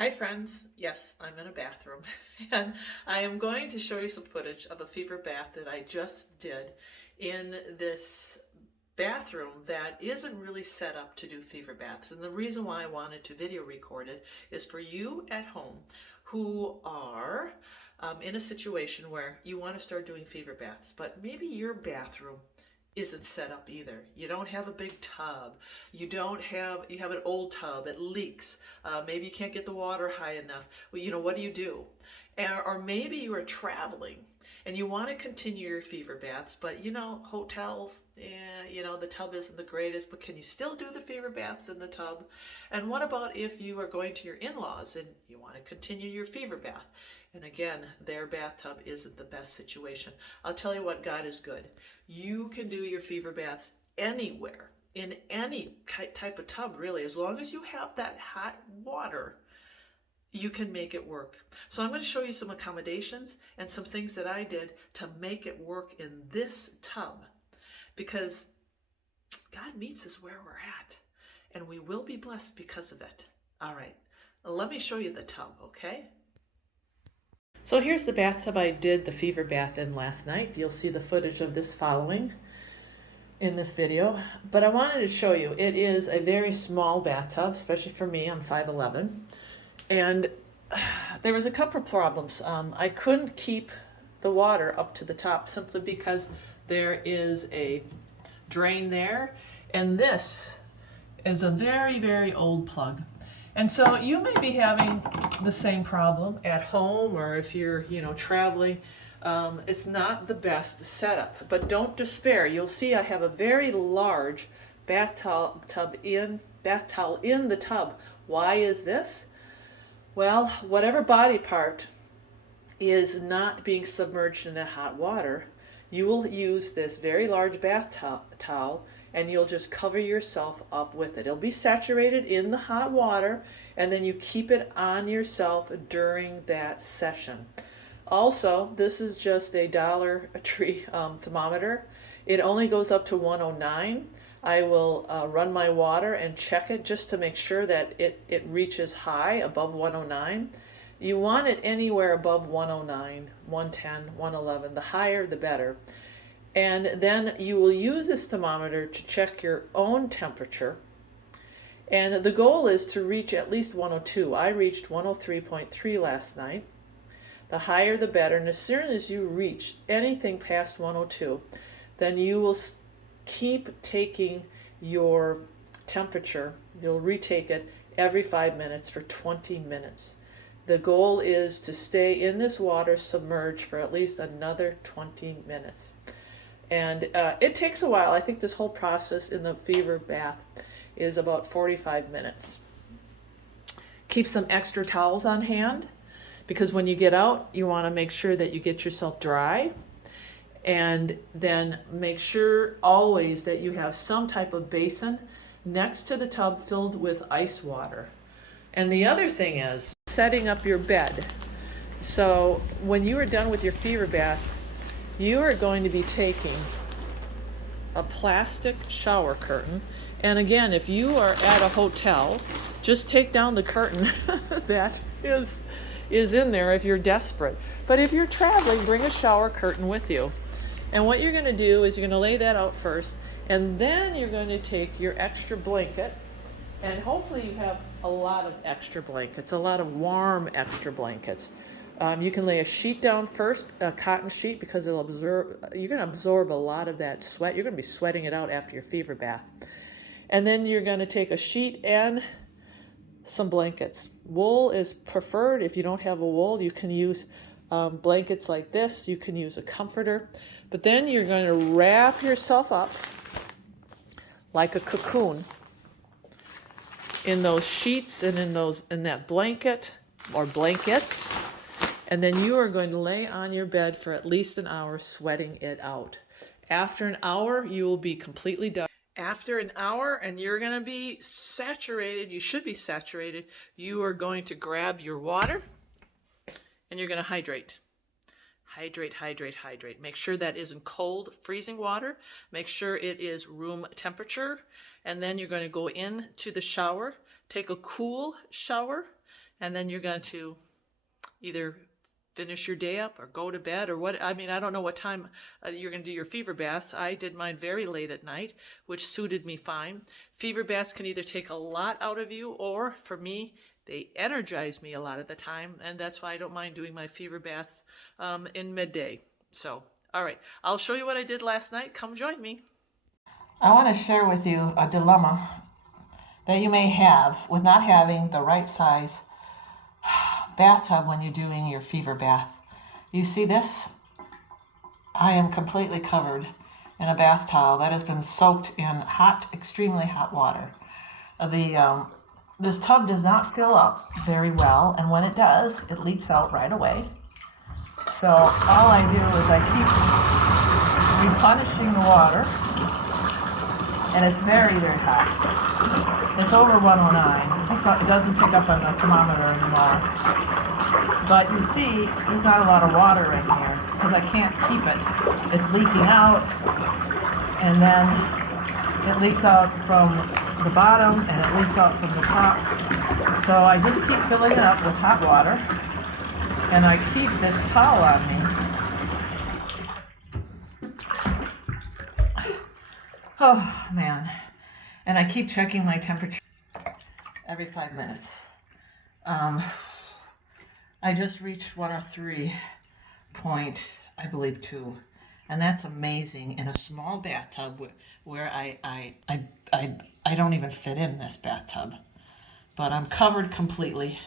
Hi friends, yes, I'm in a bathroom and I am going to show you some footage of a fever bath that I just did in this bathroom that isn't really set up to do fever baths. And the reason why I wanted to video record it is for you at home who are in a situation where you want to start doing fever baths, but maybe your bathroom isn't set up either. You don't have a big tub. You have an old tub. It leaks. Maybe you can't get the water high enough. Well, what do? Or maybe you are traveling and you want to continue your fever baths, but hotels, the tub isn't the greatest, but can you still do the fever baths in the tub? And what about if you are going to your in-laws and you want to continue your fever bath? And again, their bathtub isn't the best situation. I'll tell you what, God is good. You can do your fever baths anywhere, in any type of tub, really. As long as you have that hot water, you can make it work. So I'm going to show you some accommodations and some things that I did to make it work in this tub, because God meets us where we're at, and we will be blessed because of it. All right, let me show you the tub, okay? So here's the bathtub I did the fever bath in last night. You'll see the footage of this following in this video, but I wanted to show you, it is a very small bathtub, especially for me. I'm 5'11", and there was a couple of problems. I couldn't keep the water up to the top simply because there is a drain there, and this is a very, very old plug. And so you may be having the same problem at home, or if you're, traveling. It's not the best setup, but don't despair. You'll see I have a very large bath towel in the tub. Why is this? Well, whatever body part is not being submerged in that hot water, you will use this very large bath towel, and you'll just cover yourself up with it. It'll be saturated in the hot water, and then you keep it on yourself during that session. Also, this is just a Dollar Tree thermometer. It only goes up to 109. I will run my water and check it just to make sure that it reaches high above 109. You want it anywhere above 109, 110, 111. The higher, the better. And then you will use this thermometer to check your own temperature. And the goal is to reach at least 102. I reached 103.3 last night. The higher, the better. And as soon as you reach anything past 102, then you will keep taking your temperature. You'll retake it every 5 minutes for 20 minutes. The goal is to stay in this water submerged for at least another 20 minutes. And it takes a while. I think this whole process in the fever bath is about 45 minutes. Keep some extra towels on hand, because when you get out, you want to make sure that you get yourself dry. And then make sure always that you have some type of basin next to the tub filled with ice water. And the other thing is setting up your bed. So when you are done with your fever bath, you are going to be taking a plastic shower curtain. And again, if you are at a hotel, just take down the curtain that is in there if you're desperate. But if you're traveling, bring a shower curtain with you. And what you're going to do is you're going to lay that out first, and then you're going to take your extra blanket, and hopefully you have a lot of extra blankets, a lot of warm extra blankets. You can lay a sheet down first, a cotton sheet, because you're going to absorb a lot of that sweat. You're going to be sweating it out after your fever bath. And then you're going to take a sheet and some blankets. Wool is preferred. If you don't have a wool, you can use blankets like this. You can use a comforter. But then you're going to wrap yourself up like a cocoon in those sheets and in that blanket or blankets. And then you are going to lay on your bed for at least an hour, sweating it out. After an hour, you will be completely done. After an hour, and you're going to be saturated, you should be saturated, you are going to grab your water and you're going to hydrate. Hydrate, hydrate, hydrate. Make sure that isn't cold, freezing water. Make sure it is room temperature. And then you're going to go into the shower, take a cool shower, and then you're going to either finish your day up or go to bed or what. I mean, I don't know what time you're going to do your fever baths. I did mine very late at night, which suited me fine. Fever baths can either take a lot out of you, or for me, they energize me a lot of the time, and that's why I don't mind doing my fever baths in midday. So, all right, I'll show you what I did last night. Come join me. I want to share with you a dilemma that you may have with not having the right size bathtub when you're doing your fever bath. You see this? I am completely covered in a bath towel that has been soaked in hot, extremely hot water. This tub does not fill up very well, and when it does, it leaks out right away. So all I do is I keep replenishing the water, and it's very, very hot. It's over 109. It doesn't pick up on the thermometer anymore. But you see, there's not a lot of water in here because I can't keep it. It's leaking out, and then it leaks out from the bottom, and it leaks out from the top. So I just keep filling it up with hot water, and I keep this towel on me. Oh, man. And I keep checking my temperature every 5 minutes. I just reached 103 point, I believe, 2. And that's amazing in a small bathtub where I don't even fit in this bathtub. But I'm covered completely,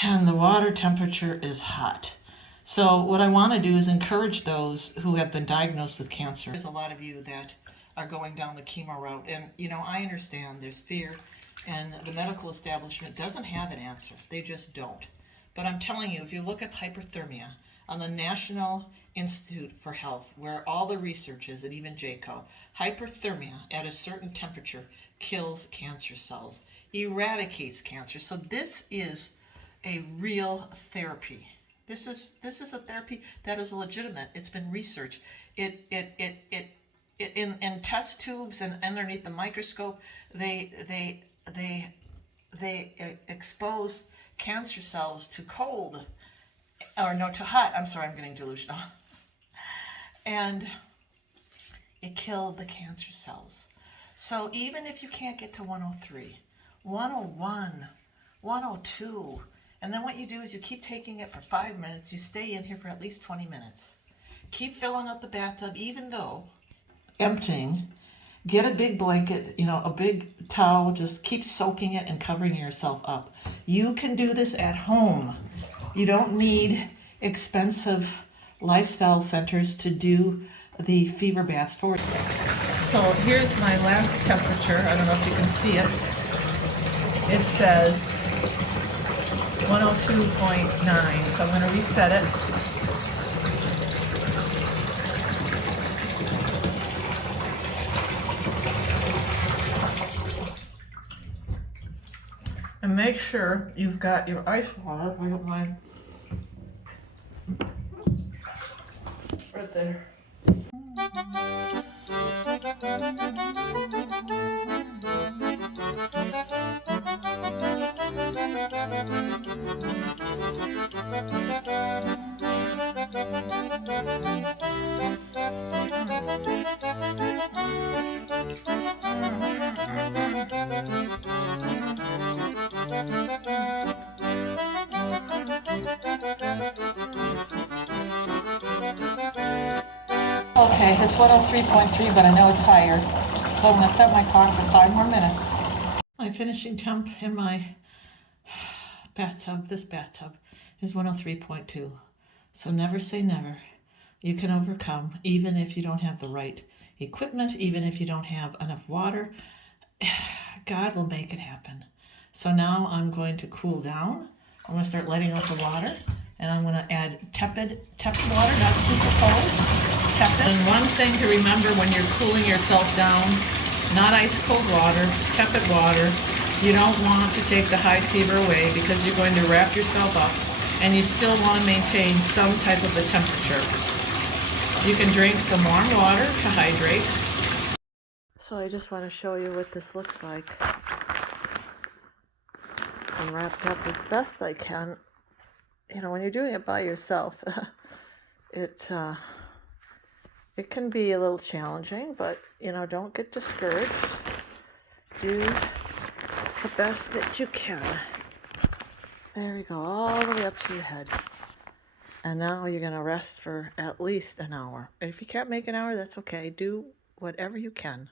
and the water temperature is hot. So what I want to do is encourage those who have been diagnosed with cancer. There's a lot of you that are going down the chemo route, and I understand there's fear, and the medical establishment doesn't have an answer. They just don't. But I'm telling you, if you look at hyperthermia on the National Institute for Health, where all the research is, and even JCO, hyperthermia at a certain temperature kills cancer cells, eradicates cancer. So this is a real therapy. This is a therapy that is legitimate. It's been researched. In test tubes and underneath the microscope, they expose cancer cells to cold, or no, to hot. I'm sorry, I'm getting delusional. And it killed the cancer cells. So even if you can't get to 103, 101, 102, and then what you do is you keep taking it for 5 minutes. You stay in here for at least 20 minutes. Keep filling up the bathtub, even though emptying. Get a big blanket, a big towel, just keep soaking it and covering yourself up. You can do this at home. You don't need expensive lifestyle centers to do the fever baths for you. So here's my last temperature. I don't know if you can see it. It says 102.9, so I'm going to reset it. And make sure you've got your ice water. I got mine right there. Okay, it's 103.3, but I know it's higher, so I'm going to set my clock for 5 more minutes. My finishing temp in my bathtub, this bathtub, is 103.2. So never say never. You can overcome, even if you don't have the right equipment, even if you don't have enough water. God will make it happen. So now I'm going to cool down. I'm going to start letting out the water, and I'm going to add tepid water, not super cold. Tepid. And one thing to remember when you're cooling yourself down, not ice cold water, tepid water. You don't want to take the high fever away because you're going to wrap yourself up, and you still want to maintain some type of a temperature. You can drink some warm water to hydrate. So I just want to show you what this looks like. and wrapped up as best I can. You know, when you're doing it by yourself, it can be a little challenging, but, you know, don't get discouraged. Do the best that you can. There we go, all the way up to your head. And now you're going to rest for at least an hour. If you can't make an hour, that's okay. Do whatever you can.